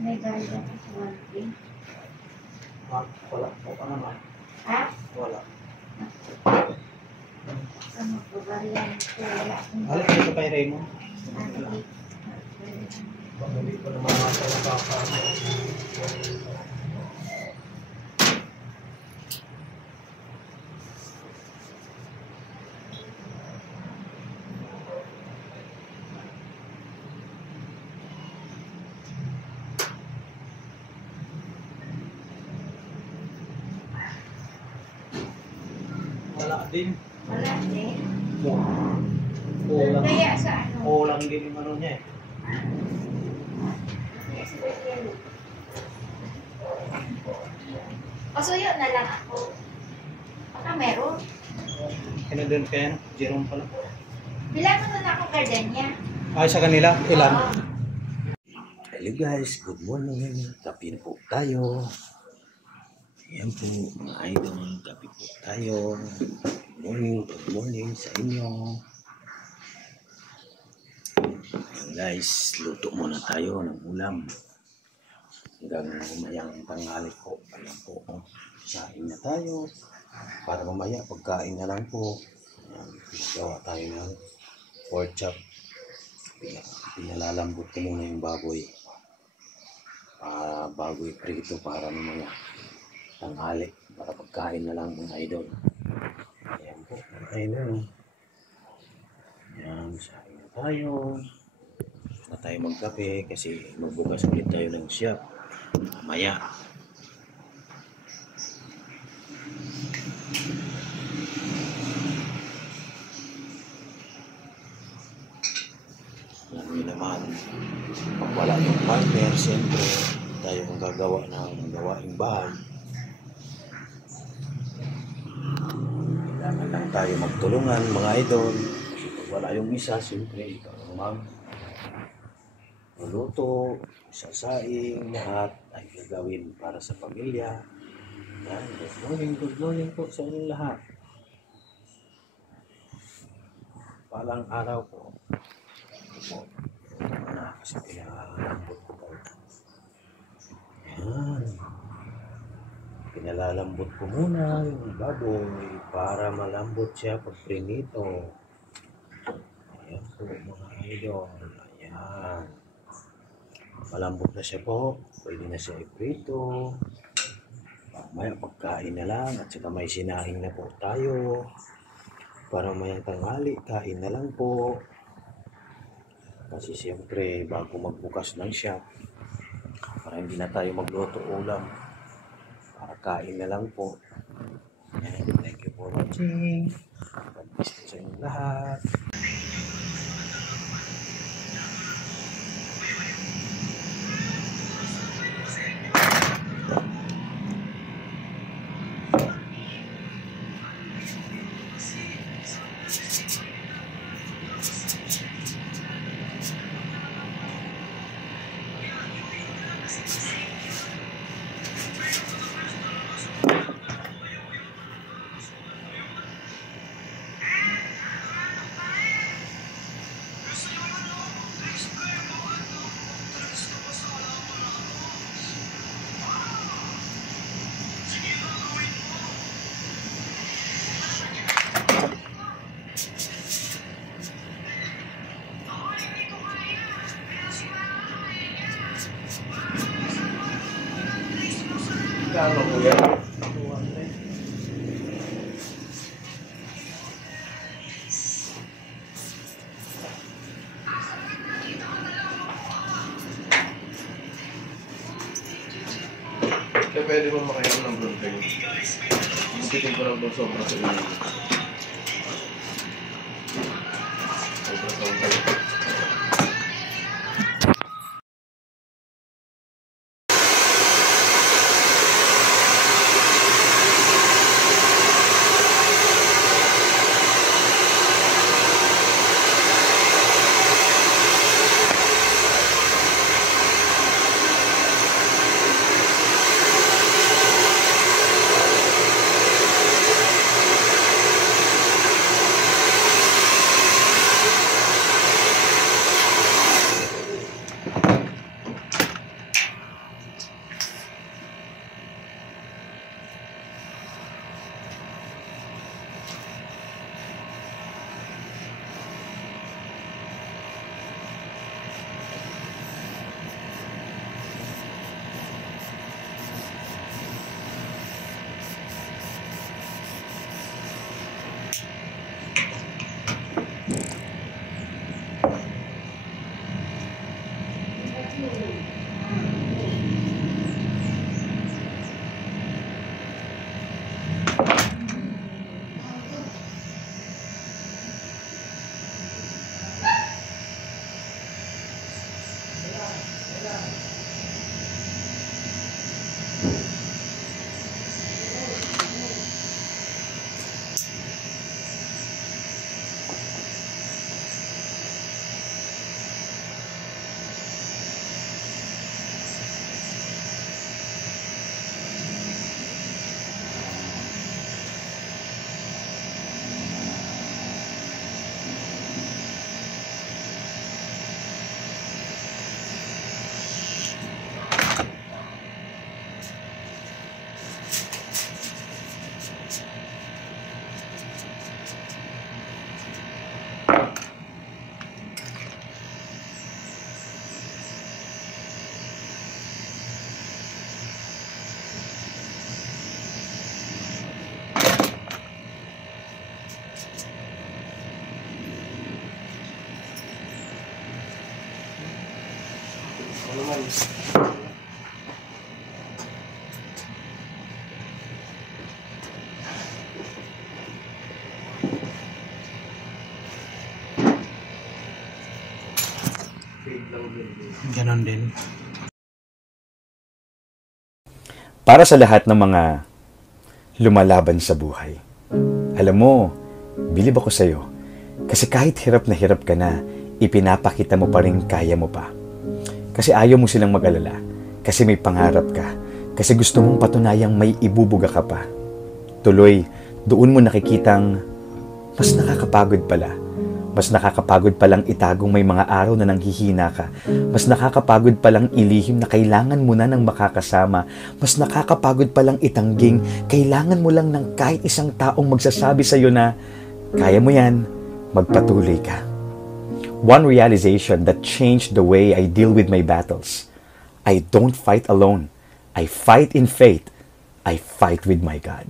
May ganda ko sa walking. Wala po ka naman. Ha? Wala. Sa magbabaryan ko, wala akong Alam ko ito kay Raymond. Ano, Pagdalit ko naman nasa nakaka. Wala din. wala din. Kulang. Kaya sa ano? Kulang din yung ano niya eh. Pasuyo na lang ako. Baka meron. Ano din kaya? Jerome pala. Bilang mo na ako gardenia. Ay, sa kanila? Ilan? Oo. Hello guys, good morning. Kape na po tayo. Ayan po, mga idol, kape po tayo. Good morning sa inyo. Ayan guys, luto muna tayo ng ulam. Hanggang mamayang tanghali po. Ayan po, saing na tayo. Para mamaya pagkain na lang po. Ayan, gawa tayo ng pork chop. Pinalalambot ko muna yung baboy. Bago iprito para mamaya tanghali para pagkain na lang mga idol. Ayan po mga idol. Ayan, sain na tayo. Tapos na tayo magkape kasi magbukas ulit tayo ng shop mamaya. Alam niyo naman, pag wala yung partner, siyempre tayo ang gagawa ng gawaing bahay. Kailangan lang tayo magtulungan mga idol. Kasi pag wala yung isa, siyempre ikaw ang magluluto, sasaing, lahat ay gagawin para sa pamilya. Yan, good morning po sa inyong lahat. Palang araw po. Kasi pinalalambot ko po. Ayan. Pinalalambot ko muna yung baboy para malambot siya pag prinito. Ayan po mga idol. Ayan. Malambot na siya po. Pwede na siya iprito. May pagkain na lang at saka may sinahing na po tayo. Para mayang tanghali, kain na lang po. Kasi siyempre bago magbukas ng shop, para hindi na tayo magluto ulam, para kain na lang po. And thank you for watching. God bless po sa inyong lahat. Kano po yan? Kaya pwede mo makainom ng bronze. Isitin ko lang doon sobra sa inyo. Sobra. Ano man? Ganon din. Para sa lahat ng mga lumalaban sa buhay. Alam mo, bilib ako sa'yo. Kasi kahit hirap na hirap ka na, ipinapakita mo pa rin kaya mo pa. Kasi ayaw mo silang mag-alala. Kasi may pangarap ka. Kasi gusto mong patunayang may ibubuga ka pa. Tuloy, doon mo nakikitang mas nakakapagod pala. Mas nakakapagod palang itagong may mga araw na nanghihina ka. Mas nakakapagod palang ilihim na kailangan mo na ng makakasama. Mas nakakapagod palang itangging kailangan mo lang ng kahit isang taong magsasabi sa iyo na kaya mo yan, magpatuloy ka. One realization that changed the way I deal with my battles. I don't fight alone. I fight in faith. I fight with my God.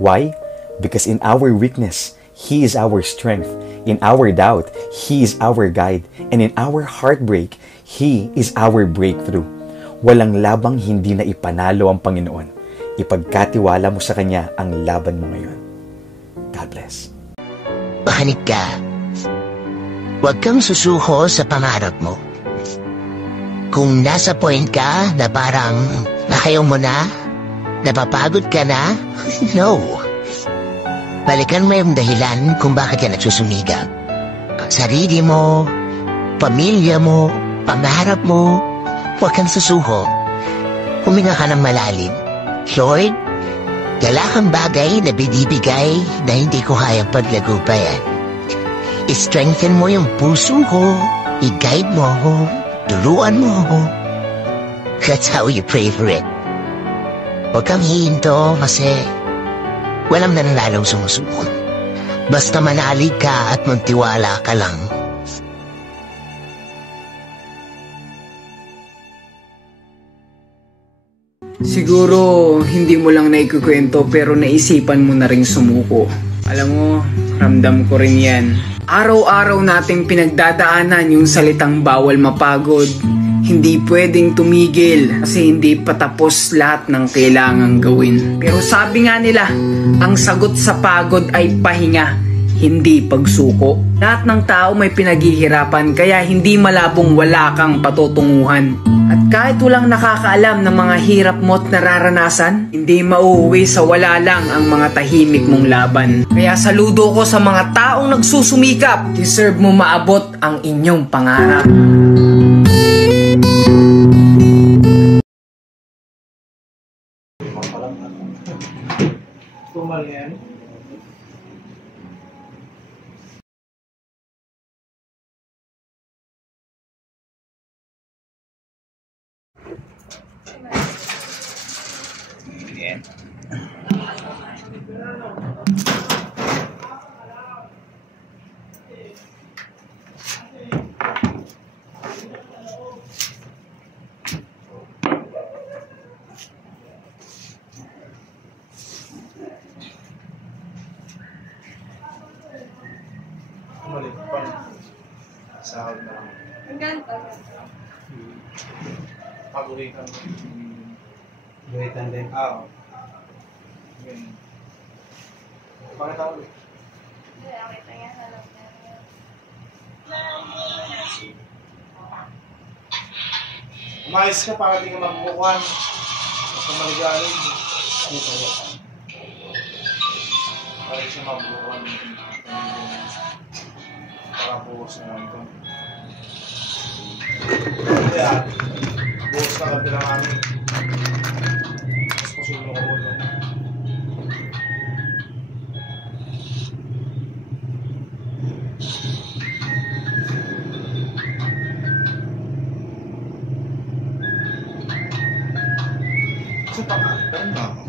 Why? Because in our weakness, He is our strength. In our doubt, He is our guide. And in our heartbreak, He is our breakthrough. Walang labang hindi na ipanalo ang Panginoon. Ipagkatiwala mo sa Kanya ang laban mo ngayon. God bless. Makinig ka. Huwag kang susuko sa pangarap mo. Kung nasa point ka na parang nakayaw mo na, napapagod ka na, no. Balikan mo yung dahilan kung bakit ka nagsusumikap. Sarili mo, pamilya mo, pangarap mo, huwag kang susuko. Huminga ka ng malalim. Lord, dala kang bagay na binibigay na hindi ko kayang paglagupayan. I-strengthen mo yung puso ko, i-guide mo ako, turuan mo ako. That's how you pray for it. Huwag kang hihinto kasi walang nananalong sumusunod. Basta manalig ka at magtiwala ka lang. Siguro hindi mo lang naikukwento pero naisipan mo na ring sumuko. Alam mo, ramdam ko rin yan. Araw-araw nating pinagdadaanan yung salitang bawal mapagod. Hindi pwedeng tumigil kasi hindi patapos lahat ng kailangang gawin. Pero sabi nga nila, ang sagot sa pagod ay pahinga, hindi pagsuko. Lahat ng tao may pinaghihirapan kaya hindi malabong wala kang patutunguhan. At kahit walang nakakaalam ng mga hirap mo't nararanasan, hindi mauuwi sa wala lang ang mga tahimik mong laban. Kaya saludo ko sa mga taong nagsusumikap. Deserve mo maabot ang inyong pangarap. Tumal yan. Maliit pa. Sahod na. Ang ganda. Pagulitan mo. Guhitan din. Oo. Ganyan. Bakit ako ulit? Hindi, nakita niya sa loob niya. Umayos ka para di ka magbukuhan. Basta maligalig. Para siya magbukuhan. Para bukas na lang ito. Kaya, bukas na gabi lang kami. Mas pasulong ko ulo. Kasi pangalan na ako.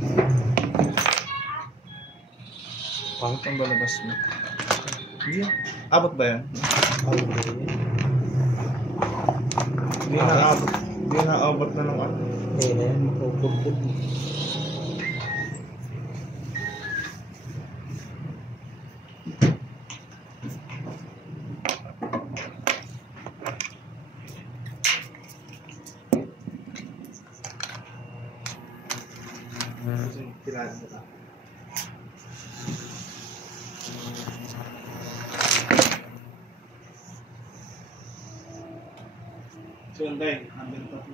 Pangit ang balabas mo. Hindi. Abot ba yan? Hindi na abot. Hindi na abot na ng ano. Hindi na yan, makukupot. Kasi kailangan ko na. So, Anday, hanggang pa po.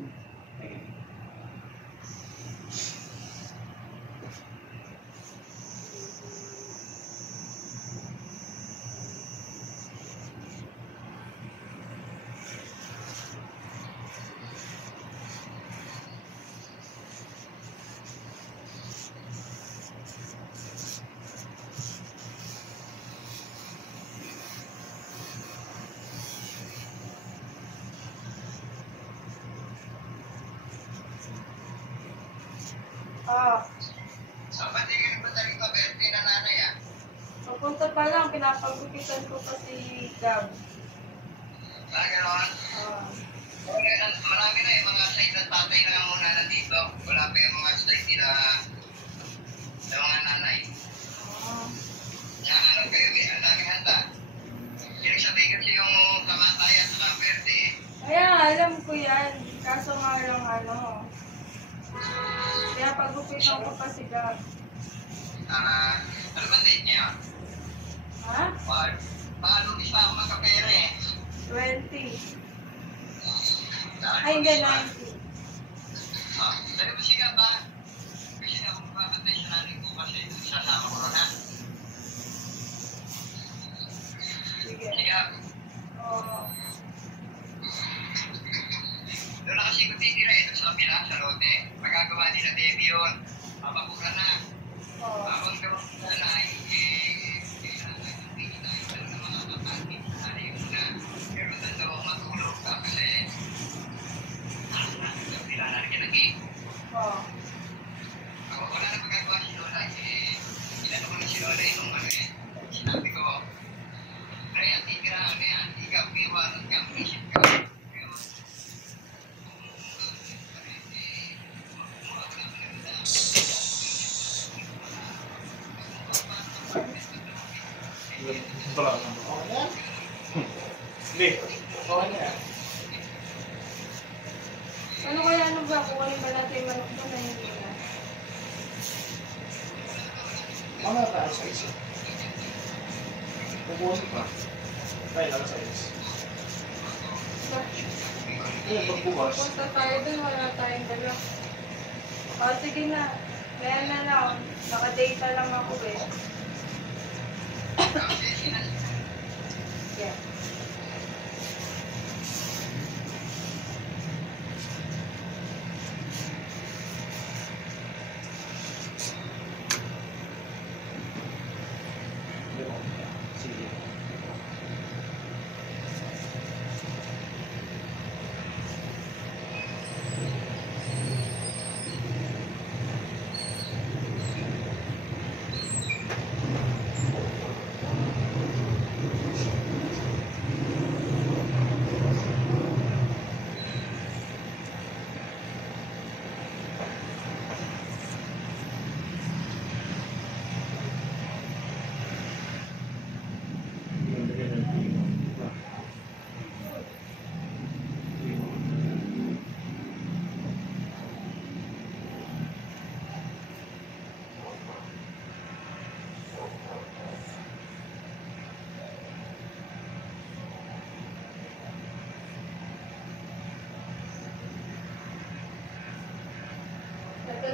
Ba't di ka nagpunta rito, birthday na nanay ah? Papunta pa lang, pinapagupitan ko pa si Gab. Gano'n? Marami na yung mga side ng tatay na muna nandito. Wala pa yung mga side nila ng mga nanay. Yan, ano kayo, ang daming handa. Pinagsabihin kasi yung kamatayan sa birthday. Kaya alam ko yan. Kaso nga lang kaya pagupitan ko pa si Gab. Ano ba date niya? Ha? Paano isa ako magkapera eh? 20. Ay, hindi, 90. Dali mo siya ba? Kasi ako magpapatay sa nanay ko kasi sasama ko na. Sige. Oo. Doon na kasi ko titira ito sa kapila, sa lote. Magagawa nila baby yun. Mapapura na. Habang gawin na na, kailangan na mga kapatid sa nanay mo na. Pero doon daw matulog tapos kapila na rin lagi. Ako wala na magagawa si Lola. Ilan ko na si Lola yung sinabi ko, Ray, anti-gra, anti-ka, umiwanan ka, umisip ka. Wala lang. Hindi. Okay na yan. Ano kaya ba? Kukunin ba natin yung manok doon na hindi na? Mamaya tayo sa isa. Pupusin pa. Tayo lang sa isa. Pagbukas. Punta tayo doon, wala tayong dala. Sige na. Kaya na lang. Naka-data lang ako eh. Yeah. Sige.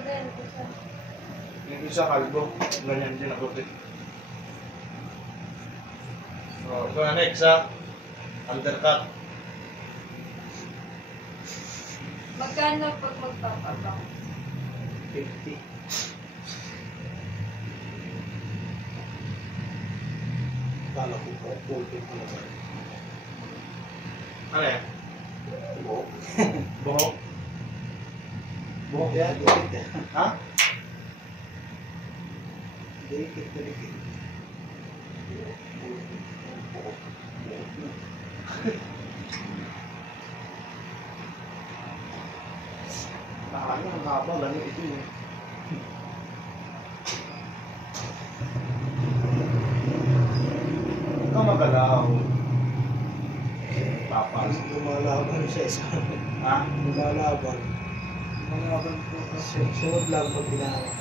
din. Isa. Yung isa kalbo. Ganyan din ako din. So, ito na next ha. Undercut. Magkano pag magpapabang? 50. Kala ko po, full pin ko na ba? Ano yan? Buhok. Buhok? Buhok yan? Ha? Dikit. Nakakanya, ang haba, lalo ito eh. Ikaw magalaw. Papas. Lumalaban siya sa akin. Ha? Lumalaban. Lumalaban po kasi. Sunod lang pag ginagawa.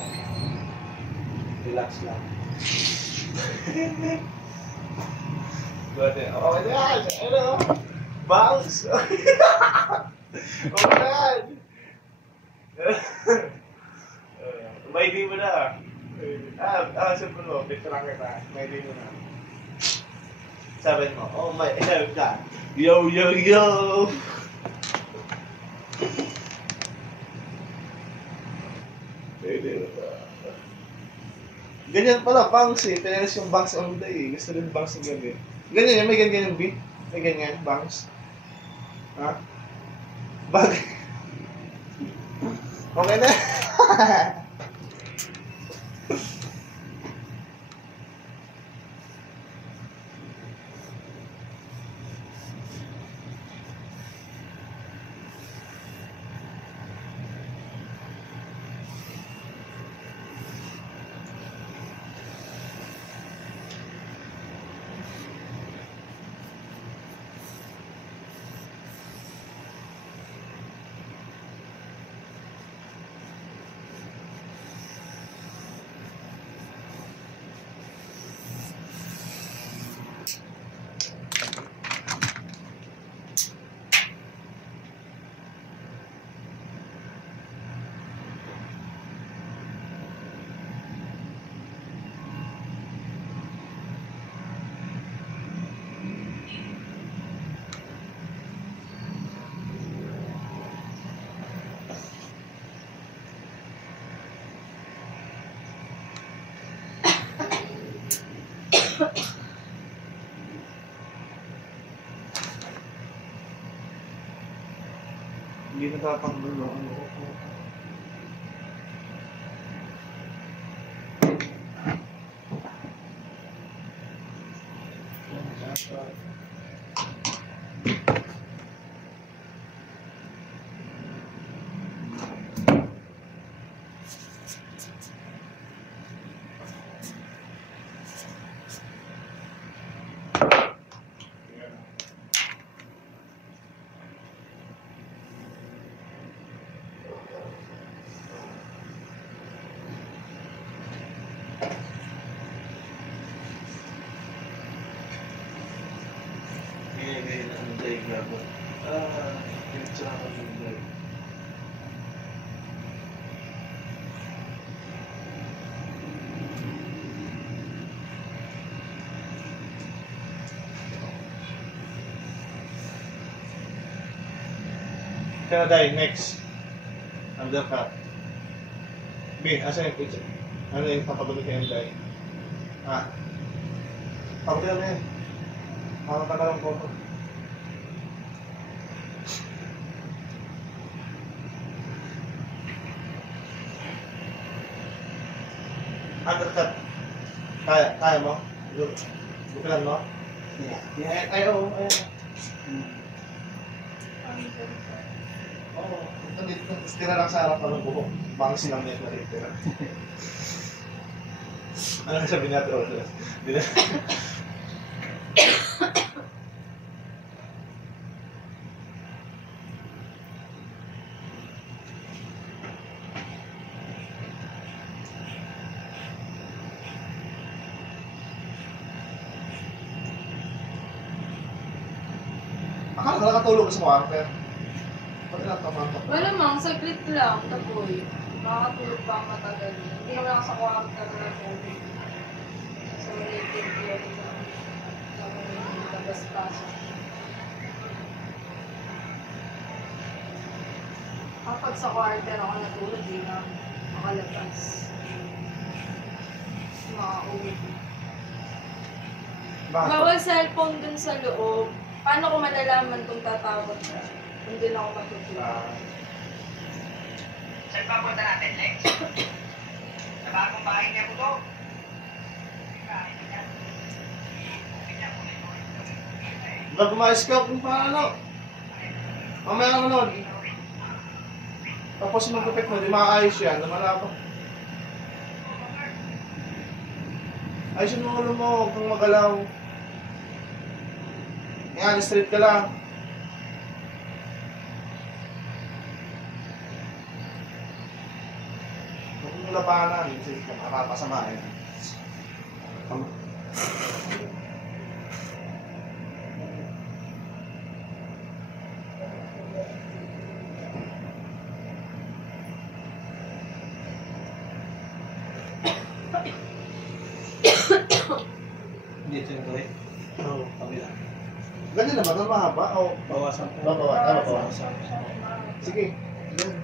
Relax lang. Good. Oh, yan! Ano? Bounce! Oh, yan! May mo na. Siyempre mo. Picture lang kita. May mo na. Sabi mo, oh my God. Yo! Ganyan pala, bangs eh. Pinalis yung bangs all day eh. Gusto rin bangs ng gabi. Ganyan yan, may ganyan yung beat. May ganyan, bangs. Ha? Bag. Okay na. Hindi natatanggal no? Ano ko? Canada, next. Undercut. B, asa yung pizza? Ano yung papabalik kay Enday? Ha? Pagkakita na yan. Makatagal ang photo. Undercut. Kaya mo? Bukilan mo? Yeah. Ayaw. Oo. Tira lang sa harap ng buhok. Bang silang net na rin tira. Ano sabi natin? Akala ka nakatulog sa kwarter. Pati lang tamantok. Wala mang, saglit lang, tapoy. Makakatulog pa ang matagal. Hindi naman ako sa kwarto na tubig. So, related yun ng labas-pasok. Kapag sa quarter ako natulog, di na makalabas. Makauwi. Bakit? Bawal cellphone dun sa loob. Paano ko malalaman kung tatawag ka? Kung dun ako matutulog. Saan pa punta natin, Lex? Sa bagong bahay niya ko to. Bago ma-scout kung paano. Mamaya ka nun. Tapos mag-effect mo, di maayos yan. Namala pa. Ayos yung ulo mo, huwag kang magalaw. Yan, straight ka lang. Huwag mong labanan, kasi makakasama yan. Dito yung tuloy. Oo. Kabila. Ganyan naman, ang mahaba. O, Bawasan po. bawasan. Sige. Yan.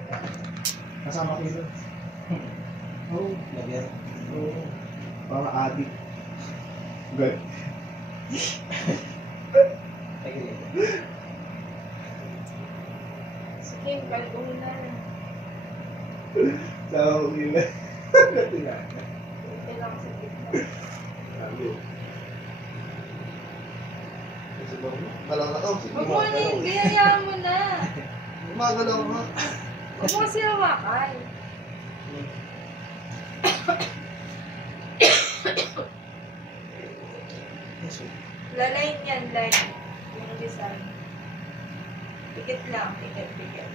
Kasama ko yun. Oo. Lagyan. Oo. Parang adik. Good. Sige, kalbuhin na. So, yun na. Kailangan sa gitna. Sabi. Kasi ba mo? Galaw na to. Huwag mo na yun, gayayaan mo na. Gumagalaw nga. Huwag mo kasi hawakan. Lalayin yan, line. Yung design. Pikit lang, pikit. Pikit.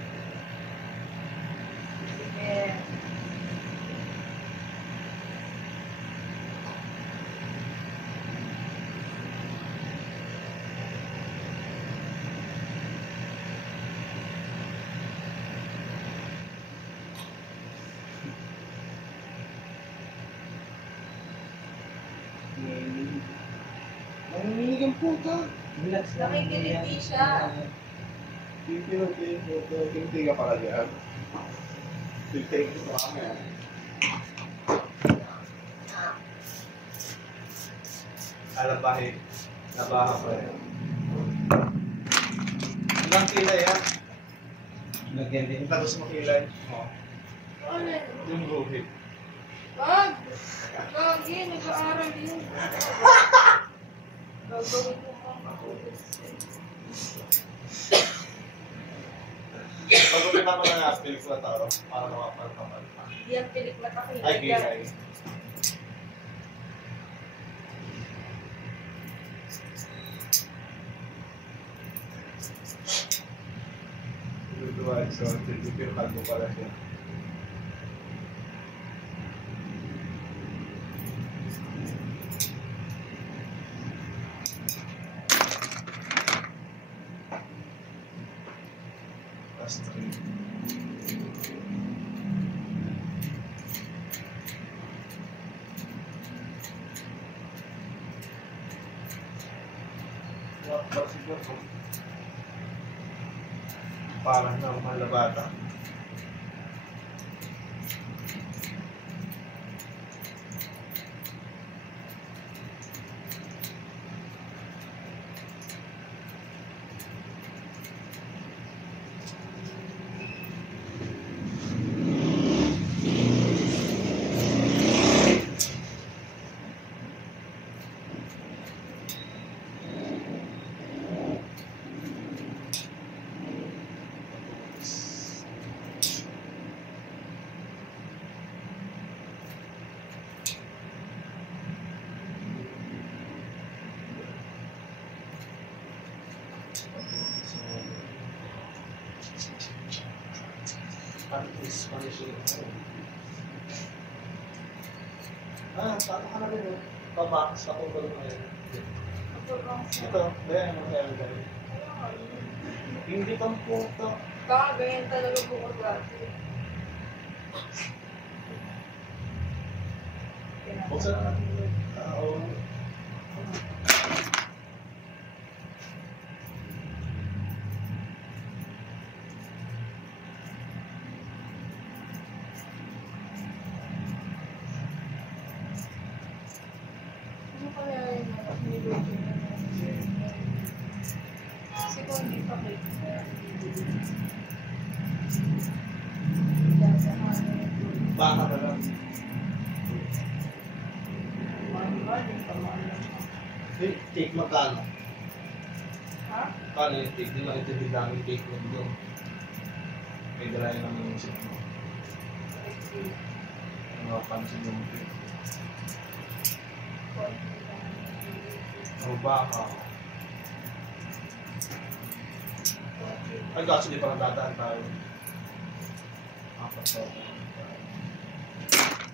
Nanginginig ang puta. Relax lang. Nakikiliti siya. Kinti ka pala dyan. Kinti ka sa kami. Alabahe. Nabaha pa yan. Ilang kilay yan? Lagyan din. Yung tapos makilay. Ano? Yung guhit. Wag! Gagi, nag-aaral yun. Gagawin mo kang makulit. Pag-upit naman na pilik na tao, para makapal-kapal. Yan, pilik na kakilig. Ay, kilay. Duduwa, so, pero kalbo pala siya. Last three. Parang normal na bata. Paano ka na rin oh? Pabox ako ba naman? Ito, ganyan mo kaya gawin. Hindi kang puto. Baka ganyan talaga bukas dati. Buksan na natin. Oo. Ano kaya yun? Kasi kung hindi pa kayo, Baka na lang. Take magkano? ha? Kano yung take? Di ba ito yung daming take mo doon? May dala yun naman yung isip mo. Mga pansin yung take. Ano ba ka? Ay, kasi di parang dadaan tayo. Apat sa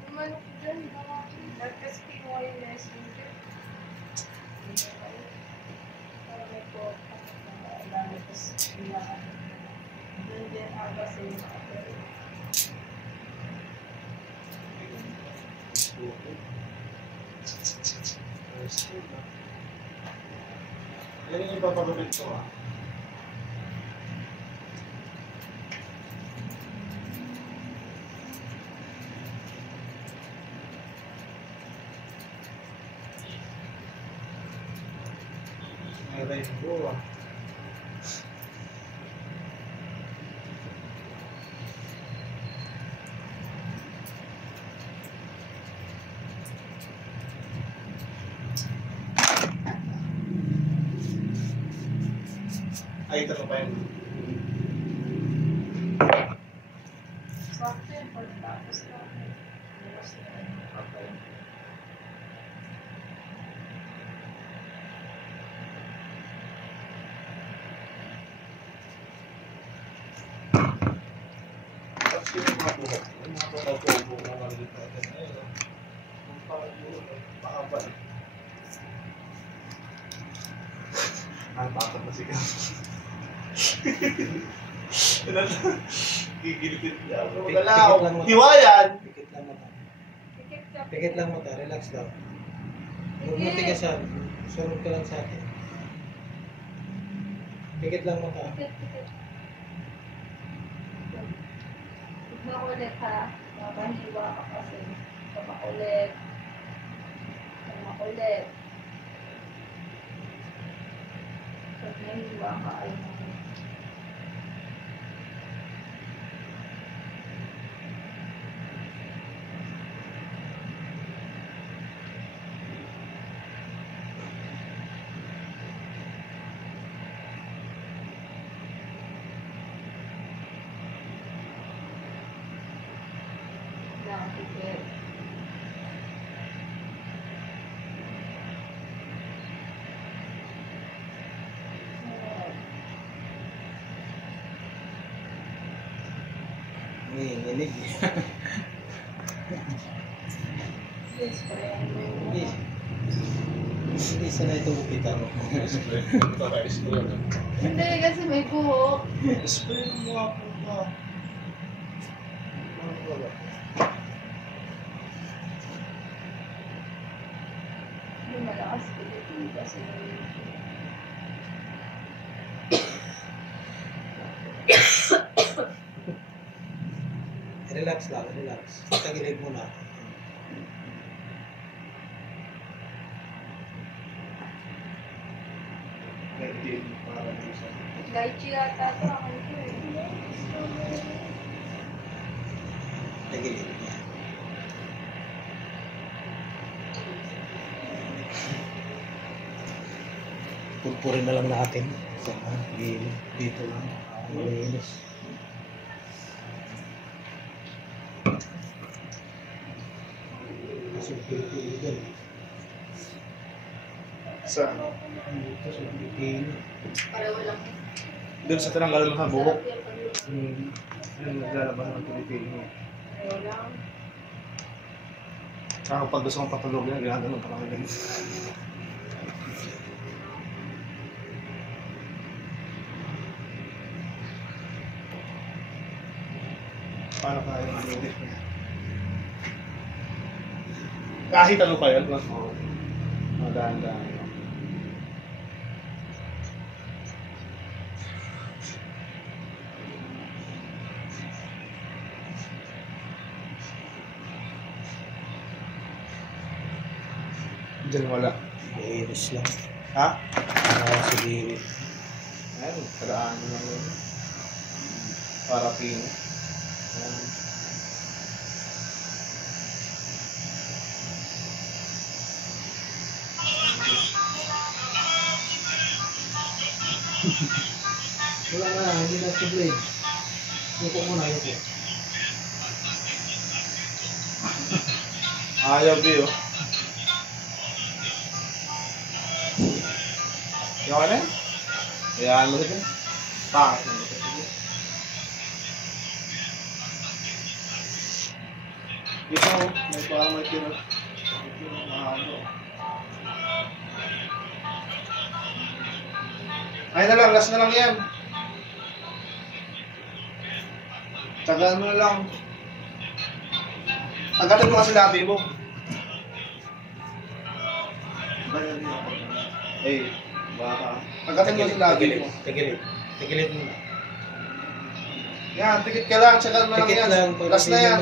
Umanok dyan, kasi kinuha yung messenger. Para may po, alam ko sila. Doon din aga sa yung mga pwede. Yan yung ipapagupit ko ah. May rainbow ah. Ay, ito pa yun. Sakto yung pagtapos namin. Bukas na yun. Okay. Tapos yung mga buhok. Yung mga buhok na maliit natin. Ayun ah. Yung pakaba eh. Ang takot na sigaw. Gigilitin niya. Magalaw. Hiwayan! Pikit lang mata. Pikit ka. Pikit lang mata, relax lang. Huwag mo tigasan. Sunod ka lang sa akin. Pikit lang mata. Pikit. Tignan ko ulit ha. Mamahiwa ka kasi. Tama ulit. Pag nahiwa ka, ayaw mo. Nakapikit. Nanginginig. Yes, parang Hindi. Hindi sanay ito upitan mo. hindi, kasi may buhok. Spray mo nga po ba? Hindi malakas pikitin kasi Relax lang, relax. Tagilid mo na. lychee yata ito. Ako ito eh. Tagilid niya. Pulpurin na lang natin. Dito lang. Malinis. Pulpurin dyan. Saan? Dito sa Pilipino. Pareho lang. Doon sa tinanggalan ng buhok. Sarap yan pag yun. Yung naglalaban ng Pilipino. Pareho lang. Saka pag gusto kong patulog yan, ginaganon pa kami ganito. paano kaya mag-edit mo. Kahit ano pa yun, mas dahan-dahan. Diyan wala. Iris lang. Ha? Sige. Ayan, kadaan mo lang yun. Para pino. Ayan. Wala na, hindi na ito blade. Yuko mo na, yuko. Ayaw Bio. Yung ano yan? Ayan mo rin. Bakit mo rin? Dito, may parang may tira. Ay na lang, last na lang yan. Tagaan mo na lang. Tagatin mo kasi labi mo. Eh, baka. Tagatin mo kasi labi mo. Tigilid mo na. Yan, tikit ka lang, tagaan mo lang Tikit yan. lang. Last na yan.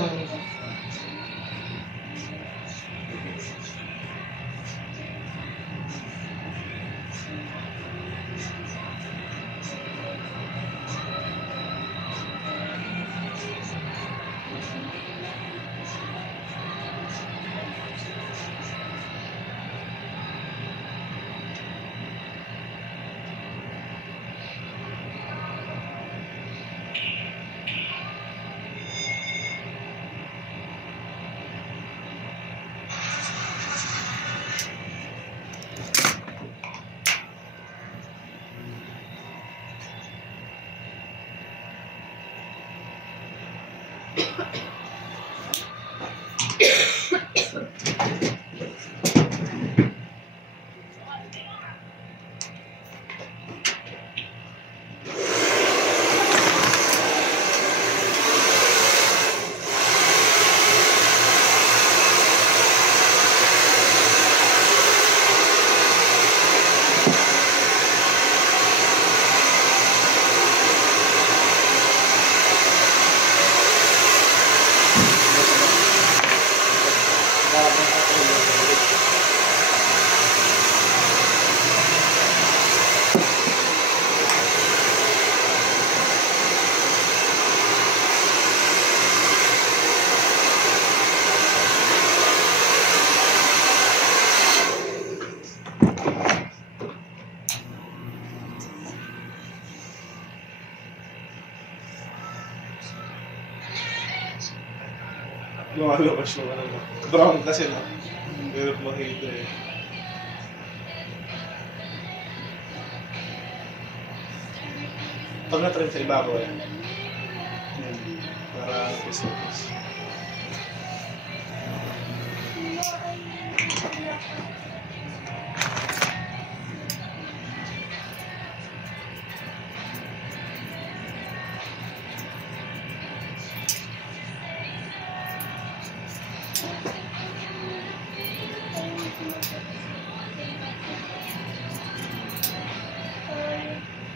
Lumalabas yung ano mo. Brown kasi no. Hirap makita eh. Pag na-trim sa ibabaw eh. Para piece-piece.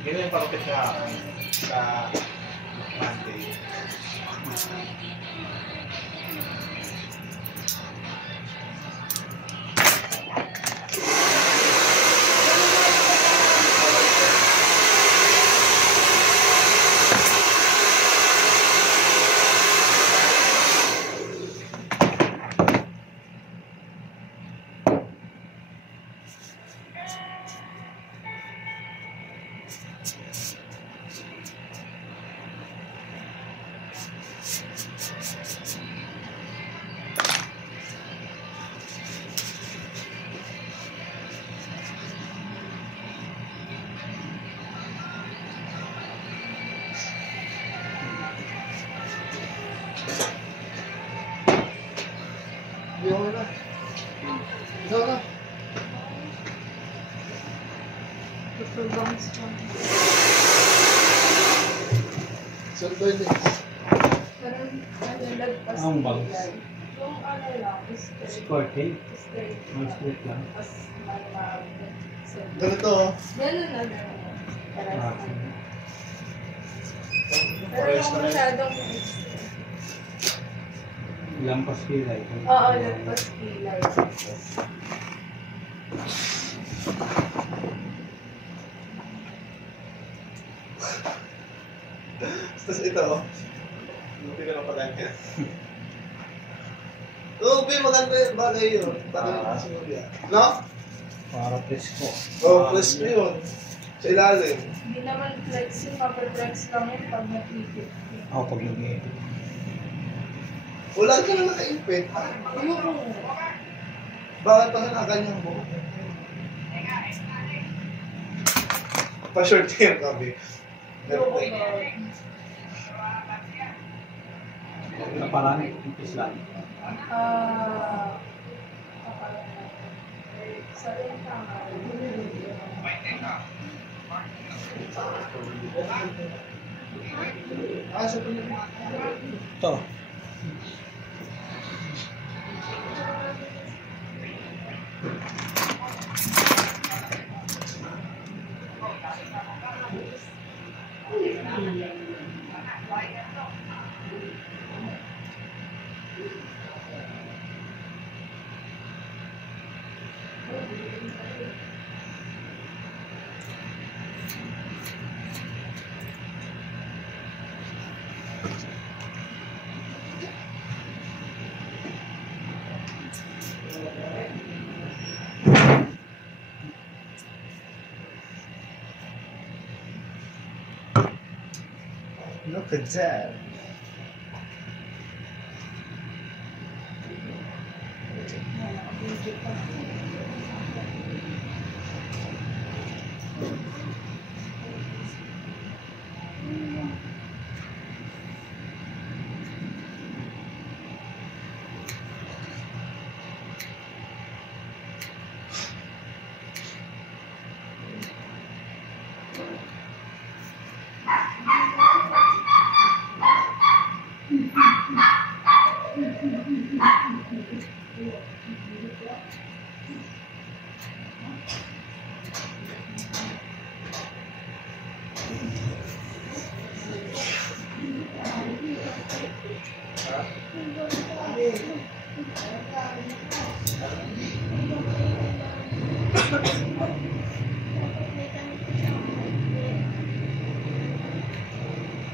Ganyan yung parupit ka sa Monday. Hindi ako na. Ikaw na. Saan ba yun eh? Parang lagpas Ang bangs. kilay. Yung ano lang, straight. Scorting? Straight. Ang split lang. Tapos may Ganito, oh. Ganun na ganun. Parang Ah. pero Parehas yung na rin. masyadong extra. Lampas kilay. Oo, lagpas kilay. Tapos ito, oh. Hindi ka na pagkanya. Oo, Bi, maganda yun. Bagay yun. Bagay yun kasi Maria. No? Para presko. Oo, press ko yun. Sa ilalim. Hindi naman flex yun, mapreflex lang yun pag napipit. Ako pag nag-edit. Wala ka na naka-impet. Oo. Bakit pa nakaganyan mo? Pa-short hair kami. Oo. Naparang ipis lang. Sa rin Sa pinili. Ito. Look at that.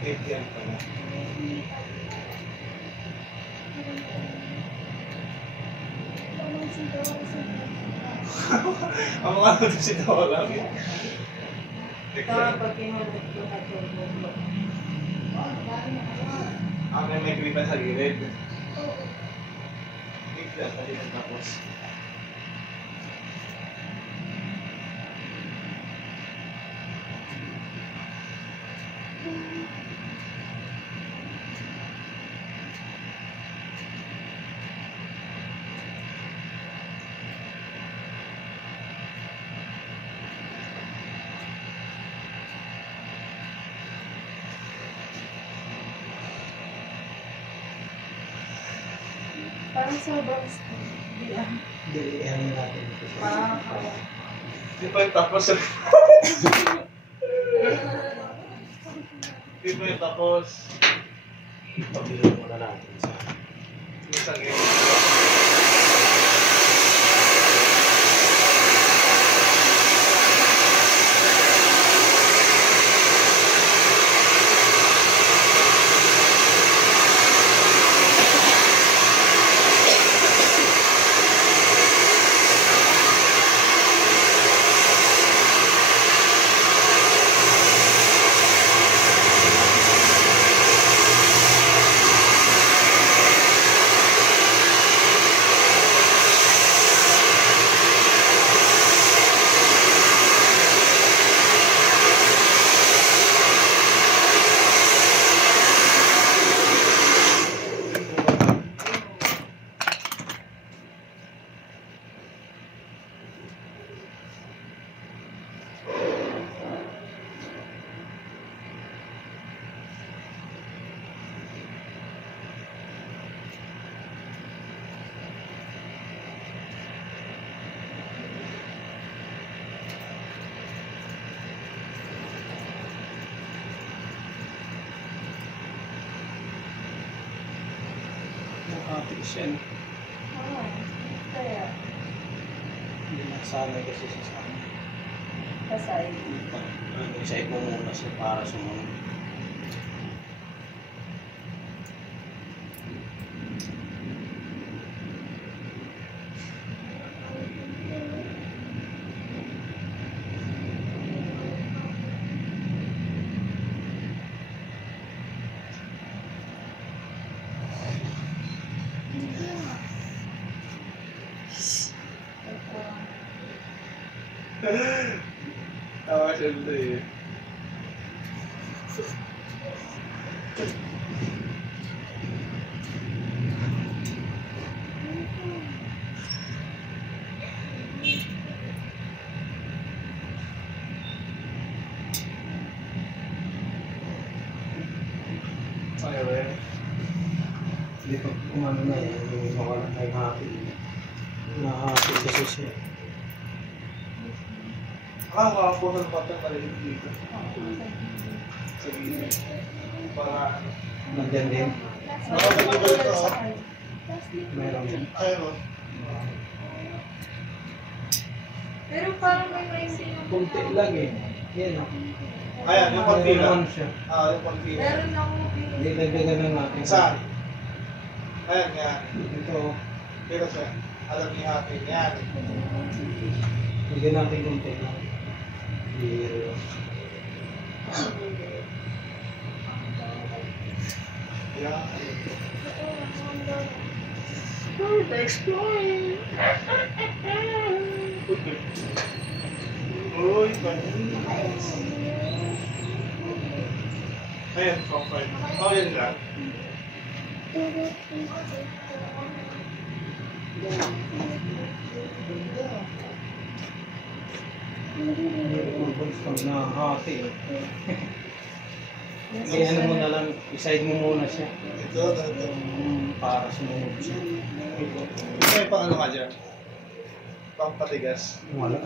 ATM pala. Ang mga ano si Dawa lang yun. pag kinulit ko na ito. May gripan sa gilid. Bigla pa din tapos. Parang sobrang hindi lang. Dilihan natin ito sa Di pa yung tapos. Di pa yung tapos. Pabilin muna natin sa Isang yun. matiis yan. Kaya, Hindi nasanay kasi siya sa amin. kasay. Isay mo muna siya para sumunod. Tawa siya dito eh. Ayaw ba yan? Hindi pa umano na eh, yung mawala na yung happy. Nahapit kasi siya. Ako ng patang maliit dito. Sa gilid. Para ano. Nandyan din. Meron din. Ayun. Pero parang may maiksi yung Kunti lang eh. Yan o. Ayan, yung pagpila. Meron siya. Yung pagpila. Meron akong Hindi, dagdagan lang natin. Saan? Ayan nga. Ito. Pero siya, alam ni Happy yan. Bigyan natin kunti lang. Zero. Yan. exploring. Uy, kanina. Ayan, pang-5. Oh, yan lang. Pag nahati eh. Kaya ano mo na lang, iside mo muna siya. Ito. Para sumunod siya. May pang ano ka dyan? Pang-patigas. Wala.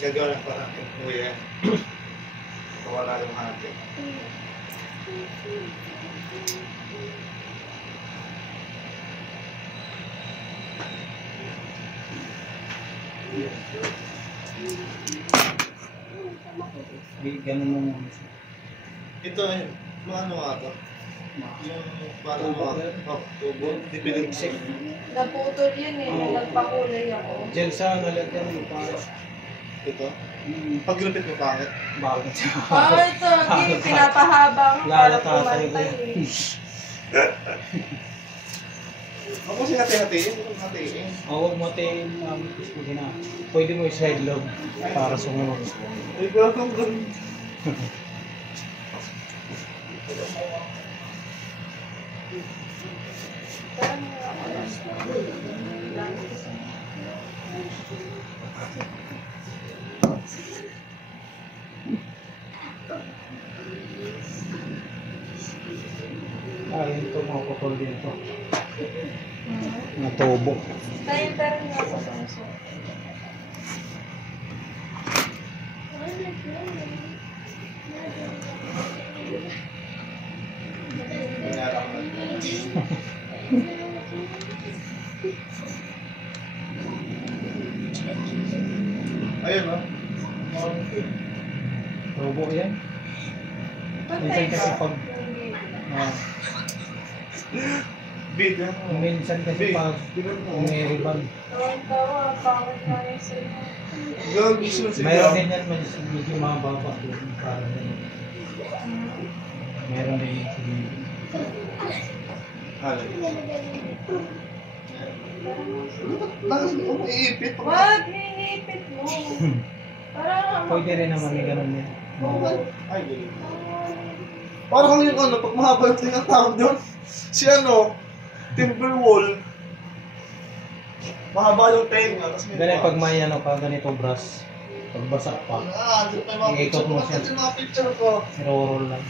Gagawa lang parang kuya. Kawala yung hati. Ganun mo muna siya. Ito, mga ano nga to? Yung paano mga tubo, di pinagsik. Naputol yun eh, nung nagpakulay ako. Diyan sa nalagyan mo para Ito. Paglupit mo pangit. bakit siya. Ito, pinapahaba ko para Lala tatay ko. pumantay eh. Ako kasi hati-hatiin, ito hatiin. Huwag mo tayo tapos mo gina. Pwede mo i-side lobe para sumunod. Ikaw kung ganun. Ayun ito, mga putol dito. Mga tubo. Tayo pero nga sa puso. Pinarap na. Ayun o. Tubo yan. Pantay Minsan kasi ba? pag Big ha? minsan kasi pag may ribbon. Tawa-tawa, pangit na rin sa'yo. Girl, gusto mo Mayroon din yan, medyo mababa doon. Parang yan. Meron din yung sige. Halo. Lakas mo, iipit. Wag, hihipit mo. Parang Pwede rin naman may ganun yan. Ay, galing. Parang yung ano, pag mahaba yung tingin ang tawag doon, si ano, Timberwolf. Mahaba yung tenga. Ganyan pag may ano ka, ganito brush. Pag basa pa, Ah, dito tayo mga Ikot picture. mo siya. Bakit yung mga picture ko? i-roll lang.